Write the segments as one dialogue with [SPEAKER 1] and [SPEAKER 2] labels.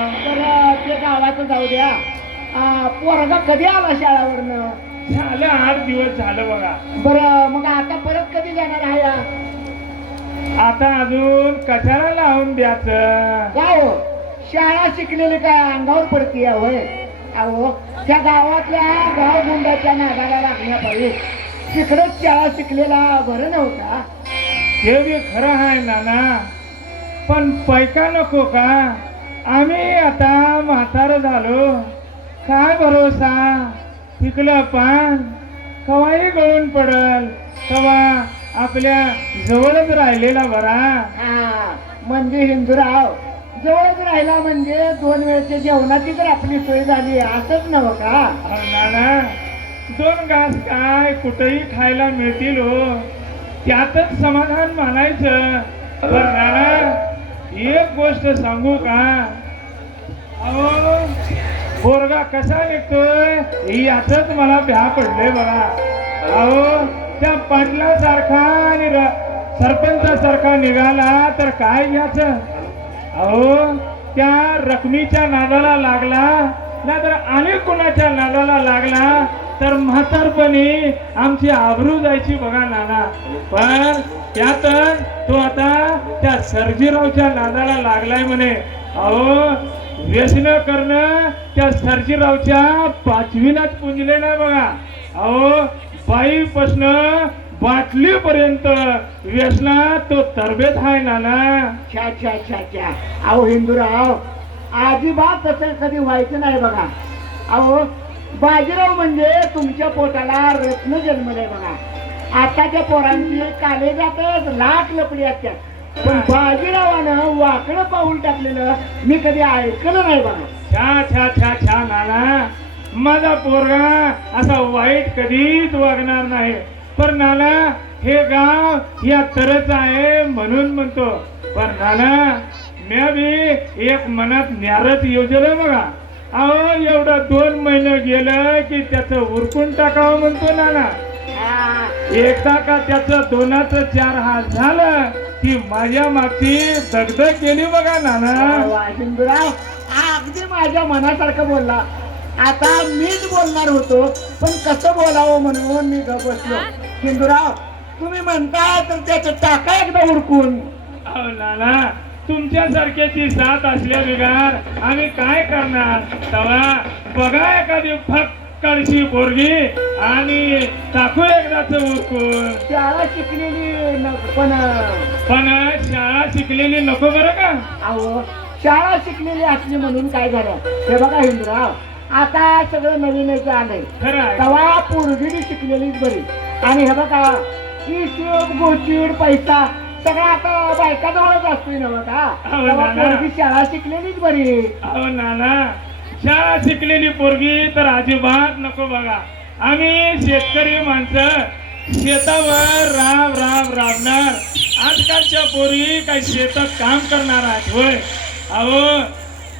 [SPEAKER 1] तर ते गावाचं जाऊ द्या. आ, पोरगा कधी आला शाळावरनं?
[SPEAKER 2] झालं आठ दिवस झालं बघा.
[SPEAKER 1] बरं मग आता परत कधी जाणार आहे हा?
[SPEAKER 2] आता अजून कशाला लावून द्यायचं?
[SPEAKER 1] का हो? शाळा शिकलेली काय अंगावर पडती होय? अहो त्या गावातल्या गाव गुंडाच्या नादाला लागण्यापाहिजे तिकडंच शाळा शिकलेला बरं नव्हता.
[SPEAKER 2] बी खरं आहे नाना. पण पैका नको का? आम्ही आता म्हातार झालो. काय भरोसा? पिकलं पान कवाही गळून पडल. कवा आपल्या जवळच राहिलेला बरा.
[SPEAKER 1] हा. म्हणजे हिंदूराव जवळच राहिला म्हणजे दोन वेळच्या जेवणाची तर आपली सोय झाली. असंच नव्ह का?
[SPEAKER 2] नाना दोन घास काय? कुठेही खायला मिळतील हो. त्यातच समाधान मानायचं. नाना एक गोष्ट सांगू का? अहो पोरगा कसा ऐकतोय याच मला भ्या पडले बघा. अहो त्या पाटलासारखा आणि सरपंचासारखा निघाला तर काय घ्याच अहो त्या रकमीच्या नादाला लागला नाहीतर अनेक कुणाच्या नादाला लागला तर म्हातारपणी आमची आबरू जायची बघा नाना. पण त्यात तो सर्जीरावच्या नादाला लागलाय म्हणे. अहो व्यसन करणं त्या सर्जीरावच्या पाचवीलाच पुंजले नाही बघा. अहो बाईपासून बाटलीपर्यंत व्यसनात तो तरबेत आहे नाना.
[SPEAKER 1] छा छा छा छा अहो हिंदूराव अजिबात तसं कधी व्हायचं नाही बघा. अहो बाजीराव म्हणजे तुमच्या पोटाला रत्न जन्मले बघा. आताच्या पोरांची कालेजातच लाख लपडी असतात. पण बाजीरावानं वाकडं पाऊल टाकलेलं मी कधी ऐकलं नाही बघा
[SPEAKER 2] छा छा छा छा नाना. माझा पोरगा असा वाईट कधीच वागणार नाही. पण नाना हे गाव या तरच आहे म्हणून म्हणतो. पण नाना म्या बी एक मनात न्यारच योजलं बघा. अहो एवढं दोन महिने गेलं की त्याचं उरकून टाकावं म्हणतो नाना. एकदा का त्याचं दोनाचं चार हात झालं की माझ्या मागची दगदग केली बघा नाना.
[SPEAKER 1] हिंदूराव अगदी माझ्या मनासारखं बोलला. आता मीच बोलणार होतो पण कसं बोलावं म्हणून मी गप बसलो. हिंदूराव तुम्ही म्हणताय तर त्याचं टाका एकदा उरकून.
[SPEAKER 2] अहो नाना तुमच्यासारख्याची साथ असल्या बिगार आम्ही काय करणार? तवा बघा एखादी फक्कडशी पोरगी आणि टाकू एकदाच उरकून
[SPEAKER 1] शाळा शिकलेली न- पण
[SPEAKER 2] पण शाळा शिकलेली नको बरं का?
[SPEAKER 1] अहो शाळा शिकलेली असली म्हणून काय झालं? हे बघा हिंदूराव आता सगळं नवीनच आलंय.
[SPEAKER 2] खरं आहे.
[SPEAKER 1] तेव्हा पोरगी शिकलेलीच बरी. आणि हे बघा हिशोब गोचीड पैसा सगळा आता बायकाजवळच असतोय ना बघा
[SPEAKER 2] हो.
[SPEAKER 1] पोरगी शाळा शिकलेलीच बरी.
[SPEAKER 2] अहो नाना. शाळा शिकलेली पोरगी तर अजिबात नको बघा. आम्ही शेतकरी माणसं. शेतावर राब राब राबणार आजकालच्या पोरी काही शेतात काम करणार आहेत होय. अहो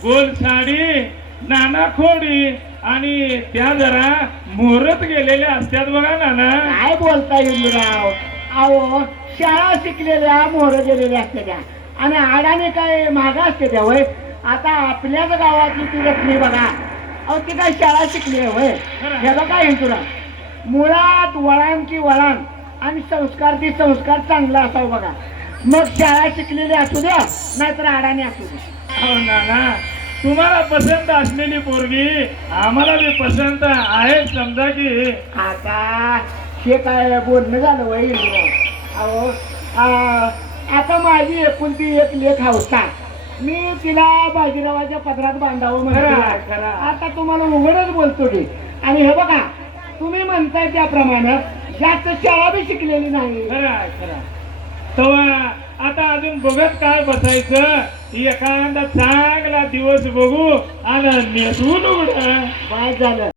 [SPEAKER 2] गोल साडी नाना खोडी आणि त्या जरा मोहरत गेलेल्या असतात बघा नाना.
[SPEAKER 1] काय बोलता हिंदूराव? अहो शाळा शिकलेल्या मोहरत गेलेल्या असते त्या. आणि आडाने काय मागा असते त्या वय आता आपल्याच गावातली ती रत्नी बघा. अहो ती काय शाळा शिकली आहे वय
[SPEAKER 2] खरं.
[SPEAKER 1] हे बघा हिंदूराव मुळात वळण की वळण आणि संस्कार ती संस्कार चांगला असावं बघा. मग शाळा शिकलेली असू द्या नाहीतर आडाने असू द्या.
[SPEAKER 2] अहो नाना तुम्हाला पसंत असलेली पोरगी आम्हाला बी पसंत आहे समजा की.
[SPEAKER 1] आता हे काय बोलणं झालं वय अहो आ, आता माझी एकुलती एक लेख हौसा. मी तिला बाजीरावाच्या पदरात बांधावं म्हणतो. आता तुम्हाला उघडच बोलतो की आणि हे बघा तुम्ही म्हणताय त्याप्रमाणे जास्त शाळा बी शिकलेली नाही.
[SPEAKER 2] तेव्हा आता अजून बघत काय बसायचं? एखादा चांगला दिवस बघू आणि नेसवून उघड.
[SPEAKER 1] काय झालं.